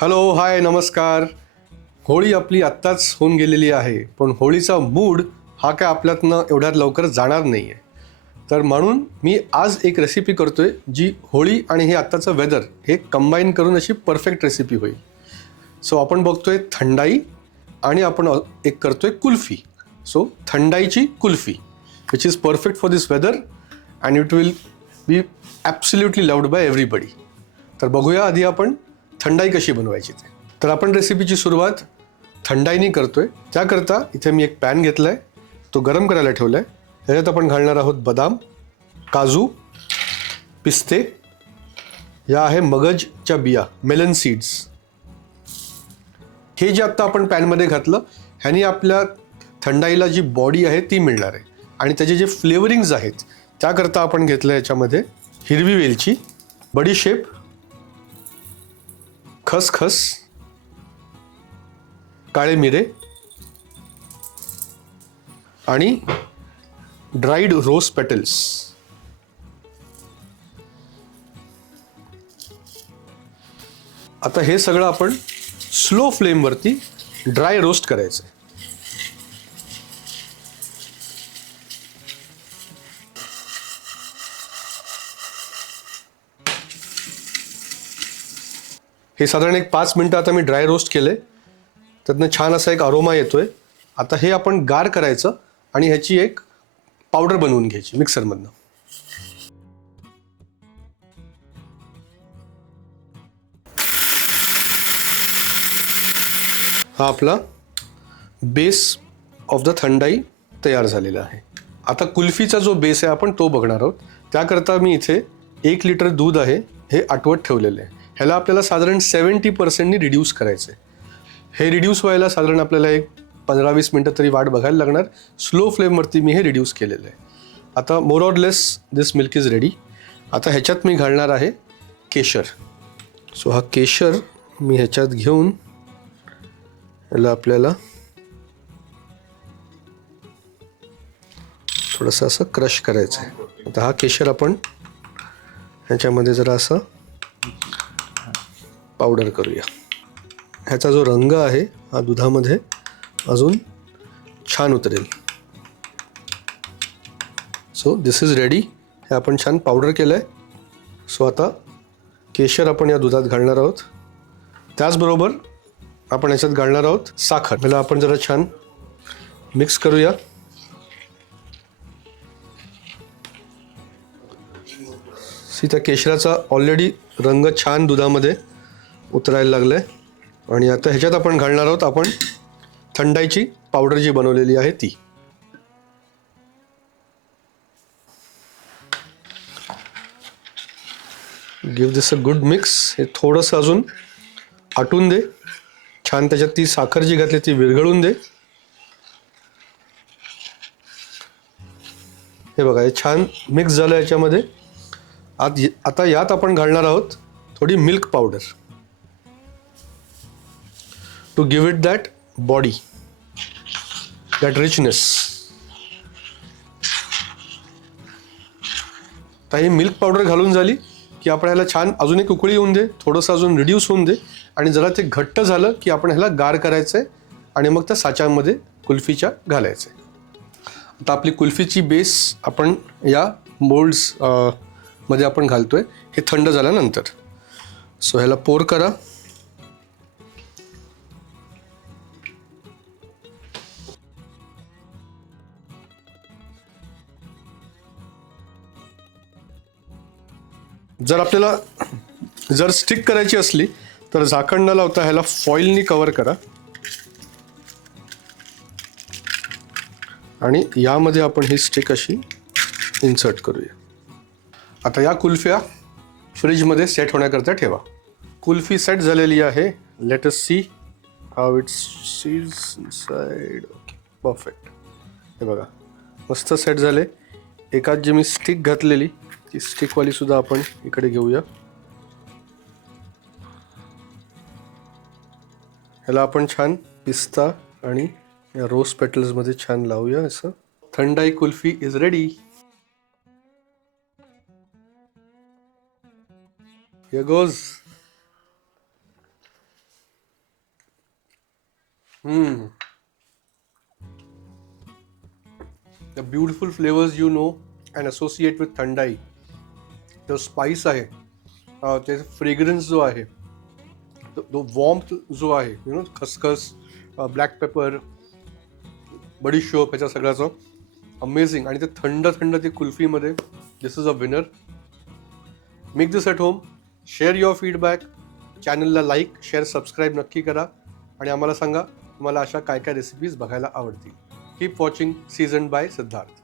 Hello, हाय, नमस्कार. होळी आपली आत्ताच होऊन गेलेली आहे, पण होळीचा मूड हा काय आपल्यातनं एवढ्यात लवकर जाणार नाही आहे. तर म्हणून मी आज एक रेसिपी करतोय जी होळी आणि हे आत्ताचं वेदर हे कंबाईन करून अशी परफेक्ट रेसिपी होईल. सो आपण बघतोय थंडाई आणि आपण एक करतोय कुल्फी. सो थंडाईची kulfi which is perfect for this weather and it will be absolutely loved by everybody. तर बघूया आधी आपण थंडाई कशी बनवायची ते. तर आपण रेसिपीची सुरुवात थंडाईने करतोय. त्याकरता इथे मी एक पॅन घेतला आहे, तो गरम करायला ठेवला आहे. त्याच्यात आपण घालणार आहोत बदाम, काजू, पिस्ते, या आहे मगजच्या बिया, मेलन सीड्स. हे जे आत्ता आपण पॅनमध्ये घातलं ह्यानी आपल्या थंडाईला जी बॉडी आहे ती मिळणार आहे. आणि त्याचे जे फ्लेवरिंग्ज आहेत त्याकरता आपण घेतलं याच्यामध्ये हिरवी वेलची, बडीशेप, खसखस, काळे मिरे आणि ड्राईड रोज पेटल्स. आता हे सगळं आपण स्लो फ्लेमवरती ड्राय रोस्ट करायचं. हे साधारण एक 5 मिनटं आता मी ड्राय रोस्ट केले. त्यातनं छान असा एक अरोमा येतोय. आता हे आपण गार करायचं आणि ह्याची एक पावडर बनवून घ्यायची मिक्सरमधनं. हा आपला बेस ऑफ द थंडाई तयार झालेला आहे. आता कुल्फीचा जो बेस आहे आपण तो बघणार आहोत. त्याकरता मी इथे 1 लिटर दूध आहे हे आटवत ठेवलेलं आहे. ह्याला आपल्याला साधारण 70% रिड्यूस करायचं आहे. हे रिड्यूस व्हायला साधारण आपल्याला एक 15-20 मिनटं तरी वाट बघायला लागणार. स्लो फ्लेमवरती मी हे रिड्यूस केलेलं आहे. आता more or less this milk is ready. आता ह्याच्यात मी घालणार आहे केशर. सो हा केशर मी ह्याच्यात घेऊन याला आपल्याला थोडंसं असं क्रश करायचं आहे. आता हा केशर आपण ह्याच्यामध्ये जरा असं पावडर करूया. ह्याचा जो रंग आहे हा दुधामध्ये अजून छान उतरेल. So this is ready. हे आपण छान पावडर केलं आहे. सो आता केशर आपण या दुधात घालणार आहोत. त्याचबरोबर आपण याच्यात घालणार आहोत साखर. ह्याला आपण जरा छान मिक्स करूया. त्या केशराचा ऑलरेडी रंग छान दुधामध्ये उतरायला लागलाय. आणि आता ह्याच्यात आपण घालणार आहोत आपण थंडाईची पावडर जी बनवलेली आहे ती. Give this a good mix. हे थोडंसं अजून आटून दे. छान त्याच्यात ती साखर जी घातली ती विरघळून दे. हे बघा हे छान मिक्स झालं याच्यामध्ये. आता यात आपण घालणार आहोत थोडी milk powder to give it that body, that richness. आता ही मिल्क पावडर घालून झाली की आपण ह्याला छान अजून एक उकळी येऊन दे, थोडंसं अजून रिड्यूस होऊन दे. आणि जरा ते घट्ट झालं की आपण ह्याला गार करायचं आहे आणि मग त्या साच्यामध्ये कुल्फीच्या घालायचं आहे. आता आपली कुल्फीची बेस आपण या मोल्ड्स मध्ये आपण घालतोय. हे थंड झाल्यानंतर सो ह्याला पोर करा. जर आपल्याला जर स्टिक करायची असली तर झाकण न लावता ह्याला फॉइलनी कव्हर करा आणि यामध्ये आपण ही स्टिक अशी इन्सर्ट करूया. आता या कुल्फ्या फ्रीजमध्ये सेट होण्याकरता ठेवा. कुल्फी सेट झालेली आहे. Let us see how it's sees inside. Perfect. हे बघा मस्त सेट झाले. एकात जी मी स्टिक घातलेली ती स्टिकवाली सुद्धा आपण इकडे घेऊया. ह्याला आपण छान पिस्ता आणि या रोज पेटल्समध्ये छान लावूया. असं thandai kulfi is ready. Here goes. The beautiful flavours you know and associate with thandai. तो स्पाइस आहे, त्याचा फ्रेग्रन्स जो आहे, तो वॉर्मथ जो आहे, खसखस, ब्लॅक पेपर, बडीशोप, ह्याच्या सगळ्याचं अमेझिंग. आणि ते थंड थंड ते कुल्फीमध्ये, this is a winner. Make this at home. Share your feedback. चॅनलला लाईक, शेअर, सबस्क्राईब नक्की करा आणि आम्हाला सांगा तुम्हाला अशा काय काय रेसिपीज बघायला आवडतील. Keep watching season by Siddharth.